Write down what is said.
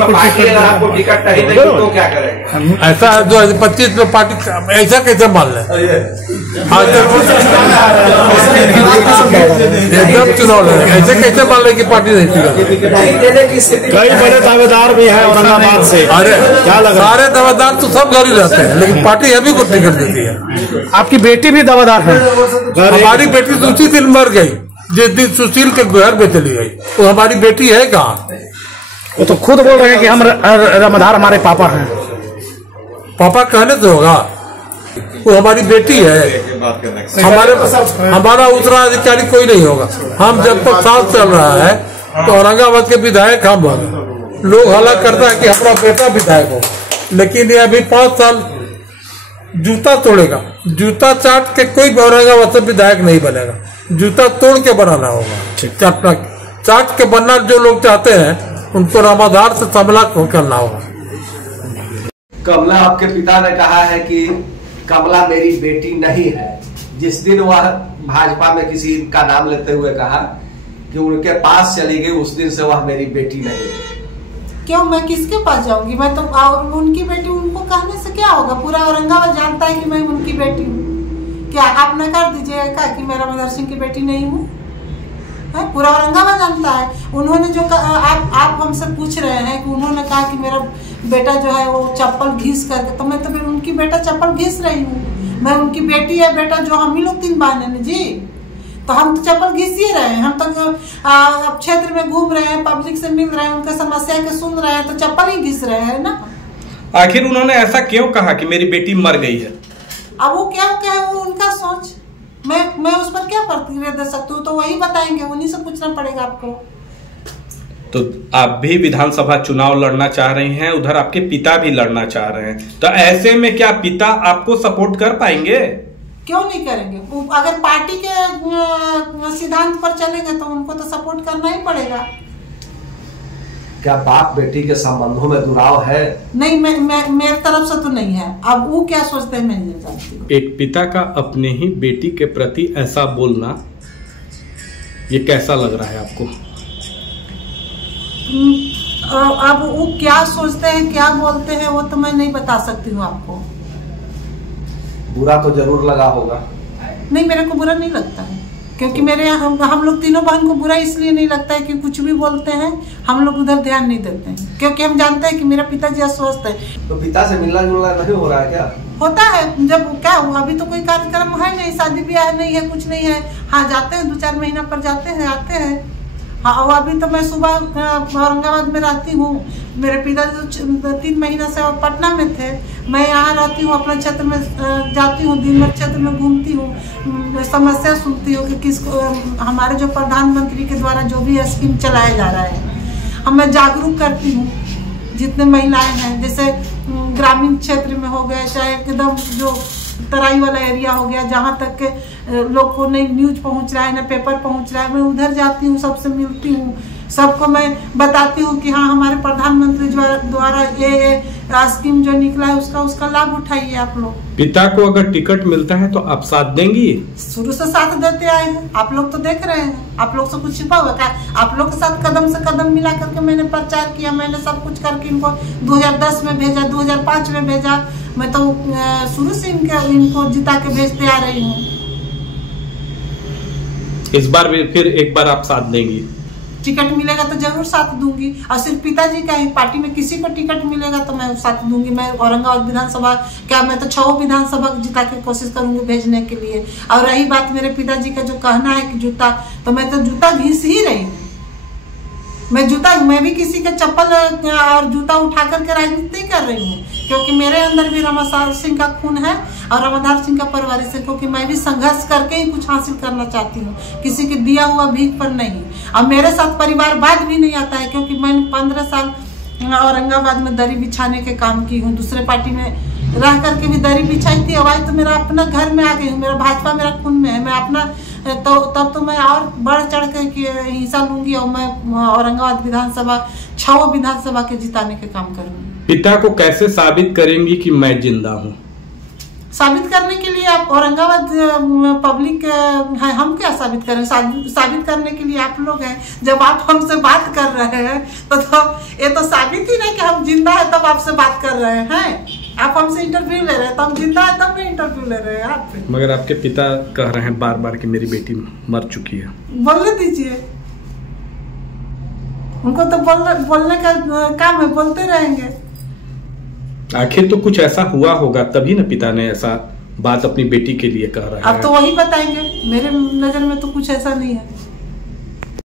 Party आपको ticket नहीं देगी तो क्या करेंगे? ऐसा 2025 में पार्टी ऐसा कैसे मान ले? एकदम चुनाव लड़े, ऐसे कैसे मान ले कि पार्टी नहीं टिकट? कई बड़े दावेदार भी हैं औरंगाबाद से। अरे क्या लगा, सारे दावेदार तो सब घर ही रहते हैं, लेकिन पार्टी अभी को टिकट देती है। आपकी बेटी भी दावेदार है? हमारी बेटी तो उसी दिन मर गई जिस दिन सुशील के घर में चली गई। तो हमारी बेटी है कहाँ? वो तो खुद बोल रहे हैं कि हम रामाधार हमारे पापा हैं। पापा कहने से होगा, वो हमारी बेटी है। हमारा उत्तराधिकारी कोई नहीं होगा। हम जब तक साथ चल रहा है तो औरंगाबाद के विधायक हम होंगे। लोग हल्ला करता है कि हमारा बेटा विधायक हो, लेकिन ये अभी 5 साल जूता तोड़ेगा। जूता चाट के कोई औरंगाबाद से विधायक नहीं बनेगा, जूता तोड़ के बनाना होगा। चाट के बनना जो लोग चाहते हैं उनको रामाधार से सामना करना होगा। कमला, आपके पिता ने कहा है कि कमला मेरी बेटी नहीं है। जिस दिन वह भाजपा में किसी का नाम लेते हुए कहा कि उनके पास चली गई, उस दिन से वह मेरी बेटी नहीं है। क्यों, मैं किसके पास जाऊंगी? मैं तो और उनकी बेटी, उनको कहने से क्या होगा? पूरा औरंगाबाद जानता है कि मैं उनकी बेटी हूँ। क्या आप न कर दीजिएगा कि मैं रामाधार सिंह की बेटी नहीं हूँ? पूरा औरंगाबाद जानता है। उन्होंने जो आप हमसे पूछ रहे हैं कि उन्होंने कहा कि मेरा बेटा जो है वो चप्पल घिस करके, तो मैं तो फिर उनकी बेटा चप्पल घिस रही हूँ। मैं उनकी बेटी है बेटा जो हम ही लोग 3 बहन है जी, तो हम तो चप्पल घिस ही रहे हैं। हम तो अब क्षेत्र में घूम रहे हैं, पब्लिक से मिल रहे हैं, उनके समस्या के सुन रहे हैं, तो चप्पल ही घिस रहे हैं ना। आखिर उन्होंने ऐसा क्यों कहा कि मेरी बेटी मर गई है? अब वो क्या कहे, वो उनका सोच। मैं उस पर क्या प्रतिक्रिया दे सकती हूँ? तो वही बताएंगे, उन्हीं से पूछना पड़ेगा आपको। तो आप भी विधानसभा चुनाव लड़ना चाह रही हैं, उधर आपके पिता भी लड़ना चाह रहे हैं, तो ऐसे में क्या पिता आपको सपोर्ट कर पाएंगे? क्यों नहीं करेंगे? अगर पार्टी के सिद्धांत पर चलेंगे तो उनको तो सपोर्ट करना ही पड़ेगा। क्या बाप बेटी के संबंधों में दुराव है? नहीं, मेरे तरफ से तो नहीं है। अब वो क्या सोचते हैं मैं नहीं जानती। एक पिता का अपने ही बेटी के प्रति ऐसा बोलना, ये कैसा लग रहा है आपको? अब वो क्या सोचते हैं, क्या बोलते हैं, वो तो मैं नहीं बता सकती हूँ आपको। बुरा तो जरूर लगा होगा। नहीं, मेरे को बुरा नहीं लगता है, क्योंकि मेरे हम लोग तीनों बहन को बुरा इसलिए नहीं लगता है कि कुछ भी बोलते हैं हम लोग उधर ध्यान नहीं देते हैं, क्योंकि हम जानते हैं कि मेरा पिताजी अस्वस्थ है। तो पिता से मिलना जुलना नहीं हो रहा है क्या? होता है, जब क्या हुआ, अभी तो कोई कार्यक्रम है नहीं, शादी ब्याह नहीं है, कुछ नहीं है। हाँ, जाते हैं 2-4 महीना पर जाते हैं, आते हैं। हाँ, अभी तो मैं सुबह औरंगाबाद में रहती हूँ। मेरे पिताजी 3 महीना से पटना में थे। मैं यहाँ रहती हूँ, अपने क्षेत्र में जाती हूँ, दिन भर क्षेत्र में घूमती हूँ, समस्या सुनती हूँ कि किसको हमारे जो प्रधानमंत्री के द्वारा जो भी स्कीम चलाया जा रहा है, मैं जागरूक करती हूँ जितने महिलाएं हैं। जैसे ग्रामीण क्षेत्र में हो गया, चाहे एकदम जो तराई वाला एरिया हो गया, जहाँ तक के लोग को नहीं न्यूज पहुँच रहा है, ना पेपर पहुँच रहा है, मैं उधर जाती हूँ, सबसे मिलती हूँ, सबको मैं बताती हूँ कि हाँ, हमारे प्रधानमंत्री द्वारा ये स्कीम जो निकला है उसका लाभ उठाइए आप लोग। पिता को अगर टिकट मिलता है तो आप साथ देंगी? शुरू से साथ देते आए हैं, आप लोग तो देख रहे हैं। आप लोग से कुछ छिपा हुआ क्या? आप लोग के साथ कदम से कदम मिला करके मैंने प्रचार किया, मैंने सब कुछ करके इनको 2010 में भेजा, 2005 में भेजा। मैं तो शुरू से इनको जिता के भेजते आ रही हूँ। इस बार भी फिर एक बार आप साथ देंगी? टिकट मिलेगा तो जरूर साथ दूंगी। और सिर्फ पिताजी का ही, पार्टी में किसी को टिकट मिलेगा तो मैं साथ दूंगी। मैं औरंगाबाद विधानसभा क्या, मैं तो 6 विधानसभा जिता के कोशिश करूंगी भेजने के लिए। और रही बात मेरे पिताजी का जो कहना है कि जूता, तो मैं तो जूता घिस ही रही हूँ। मैं भी किसी के चप्पल और जूता उठा करके राजनीति नहीं कर रही हूँ, क्योंकि मेरे अंदर भी रामाधार सिंह का खून है और रामाधार सिंह का परिवार से, क्योंकि मैं भी संघर्ष करके ही कुछ हासिल करना चाहती हूँ, किसी के दिया हुआ भीख पर नहीं। और मेरे साथ परिवारवाद भी नहीं आता है, क्योंकि मैंने 15 साल औरंगाबाद में दरी बिछाने के काम की हूँ, दूसरे पार्टी में रह करके भी दरी बिछाई थी। आवाज तो मेरा अपना घर में आ गई हूँ, मेरा भाजपा मेरा खून में है। मैं अपना तो तब तो मैं और बढ़ चढ़ कर हिस्सा लूंगी और मैं औरंगाबाद विधानसभा 6 विधानसभा के जिताने के काम करूंगी। पिता को कैसे साबित करेंगी कि मैं जिंदा हूँ? साबित करने के लिए आप औरंगाबाद पब्लिक है, हम क्या साबित करें? साबित करने के लिए आप लोग हैं। जब आप हमसे बात कर रहे हैं तो ये तो साबित ही नहीं कि हम जिंदा है तब आपसे बात कर रहे हैं। आप हमसे इंटरव्यू ले रहे हैं, तब जिंदा है तब नहीं इंटरव्यू ले रहे हैं आपसे। मगर आपके पिता कह रहे हैं बार बार कि मेरी बेटी मर चुकी है। बोलने दीजिए, उनको तो बोलने का काम है, बोलते रहेंगे। आखिर तो कुछ ऐसा हुआ होगा तभी ना पिता ने ऐसा बात अपनी बेटी के लिए कह रहा है। अब तो वही बताएंगे, मेरे नजर में तो कुछ ऐसा नहीं है।